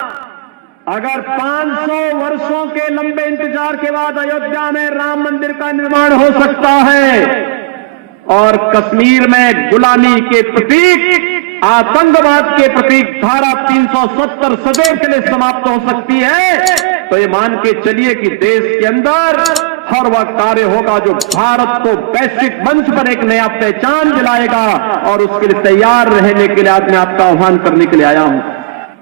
अगर 500 वर्षों के लंबे इंतजार के बाद अयोध्या में राम मंदिर का निर्माण हो सकता है और कश्मीर में गुलामी के प्रतीक, आतंकवाद के प्रतीक धारा 370 सदैव के लिए समाप्त हो सकती है, तो ये मान के चलिए कि देश के अंदर हर वह कार्य होगा जो भारत को वैश्विक मंच पर एक नया पहचान दिलाएगा। और उसके लिए तैयार रहने के लिए आज मैं आपका आह्वान करने के लिए आया हूं।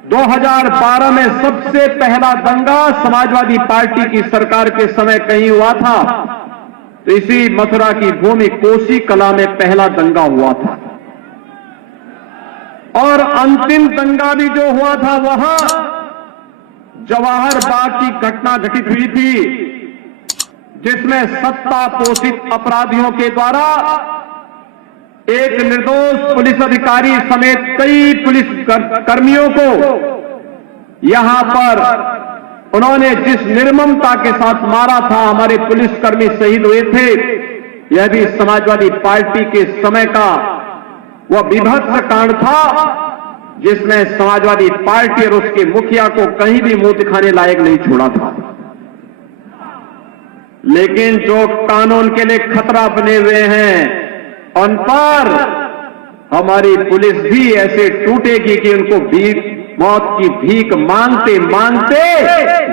2012 में सबसे पहला दंगा समाजवादी पार्टी की सरकार के समय कहीं हुआ था, तो इसी मथुरा की भूमि कोसी कला में पहला दंगा हुआ था। और अंतिम दंगा भी जो हुआ था वहां जवाहर बाग की घटना घटित हुई थी, जिसमें सत्ता पोषित अपराधियों के द्वारा एक निर्दोष पुलिस अधिकारी समेत कई पुलिस कर्मियों को यहां पर उन्होंने जिस निर्ममता के साथ मारा था, हमारे पुलिसकर्मी शहीद हुए थे। यह भी समाजवादी पार्टी के समय का वह विभत्स कांड था, जिसमें समाजवादी पार्टी और उसके मुखिया को कहीं भी मुंह दिखाने लायक नहीं छोड़ा था। लेकिन जो कानून के लिए खतरा बने हुए हैं, उन पर हमारी पुलिस भी ऐसे टूटेगी कि उनको मौत की भीख मांगते मांगते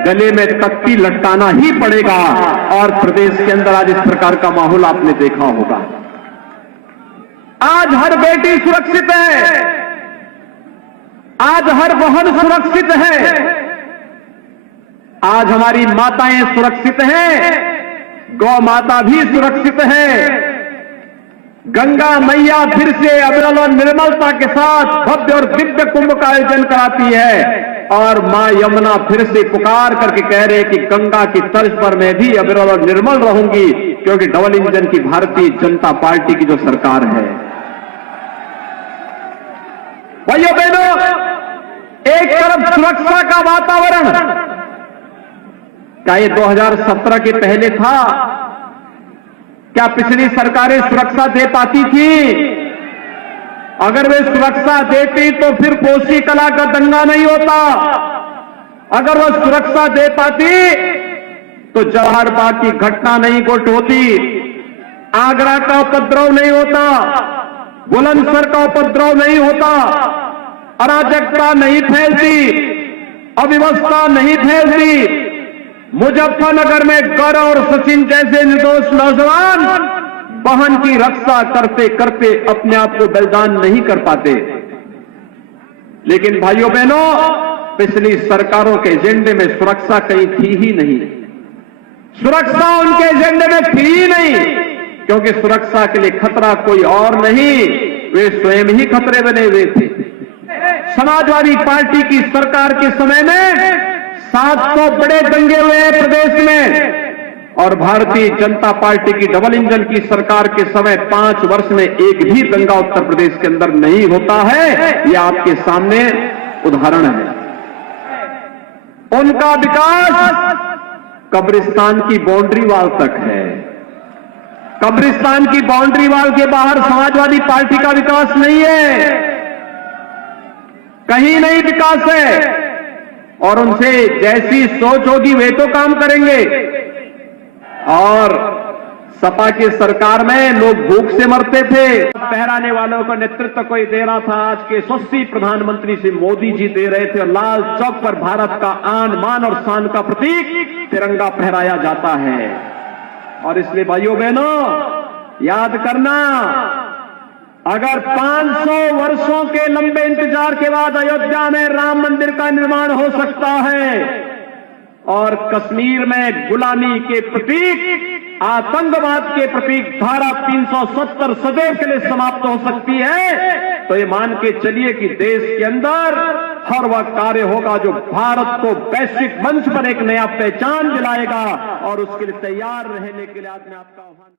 गले में तख्ती लटकाना ही पड़ेगा। और प्रदेश के अंदर आज इस प्रकार का माहौल आपने देखा होगा। आज हर बेटी सुरक्षित है, आज हर बहन सुरक्षित है, आज हमारी माताएं सुरक्षित हैं, गौ माता भी सुरक्षित है। गंगा मैया फिर से अविरल और निर्मलता के साथ भव्य और दिव्य कुंभ का आयोजन कराती है। और मां यमुना फिर से पुकार करके कह रहे कि गंगा की तर्ज पर मैं भी अविरल और निर्मल रहूंगी, क्योंकि डबल इंजन की भारतीय जनता पार्टी की जो सरकार है। भाइयों बहनों, एक तरफ सुरक्षा का वातावरण, क्या ये 2017 के पहले था? क्या पिछली सरकारें सुरक्षा दे पाती थी? अगर वे सुरक्षा देती तो फिर कोसी कला का दंगा नहीं होता। अगर वह सुरक्षा दे पाती तो जवाहर बाग की घटना नहीं घट होती, आगरा का उपद्रव नहीं होता, बुलंदशहर का उपद्रव नहीं होता, अराजकता नहीं फैलती, अव्यवस्था नहीं फैलती। मुजफ्फरनगर में गौरव और सचिन जैसे निर्दोष नौजवान बहन की रक्षा करते करते अपने आप को बलिदान नहीं कर पाते। लेकिन भाइयों बहनों, पिछली सरकारों के एजेंडे में सुरक्षा कहीं थी ही नहीं। सुरक्षा उनके एजेंडे में थी ही नहीं, क्योंकि सुरक्षा के लिए खतरा कोई और नहीं, वे स्वयं ही खतरे बने हुए थे। समाजवादी पार्टी की सरकार के समय में 700 बड़े दंगे हुए हैं प्रदेश में, और भारतीय जनता पार्टी की डबल इंजन की सरकार के समय 5 वर्ष में एक भी दंगा उत्तर प्रदेश के अंदर नहीं होता है। यह आपके सामने उदाहरण है। उनका विकास कब्रिस्तान की बाउंड्री वाल तक है। कब्रिस्तान की बाउंड्री वाल के बाहर समाजवादी पार्टी का विकास नहीं है, कहीं नहीं विकास है। और उनसे जैसी सोच होगी वे तो काम करेंगे। और सपा की सरकार में लोग भूख से मरते थे, पहराने वालों का नेतृत्व कोई दे रहा था। आज के यशस्वी प्रधानमंत्री से मोदी जी दे रहे थे, और लाल चौक पर भारत का आन मान और शान का प्रतीक तिरंगा फहराया जाता है। और इसलिए भाइयों बहनों, याद करना, अगर 500 वर्षों के लंबे इंतजार के बाद अयोध्या में राम मंदिर का निर्माण हो सकता है और कश्मीर में गुलामी के प्रतीक, आतंकवाद के प्रतीक धारा 370 सदैव के लिए समाप्त हो सकती है, तो ये मान के चलिए कि देश के अंदर हर वह कार्य होगा जो भारत को वैश्विक मंच पर एक नया पहचान दिलाएगा। और उसके लिए तैयार रहने के लिए आज मैं आपका आह्वान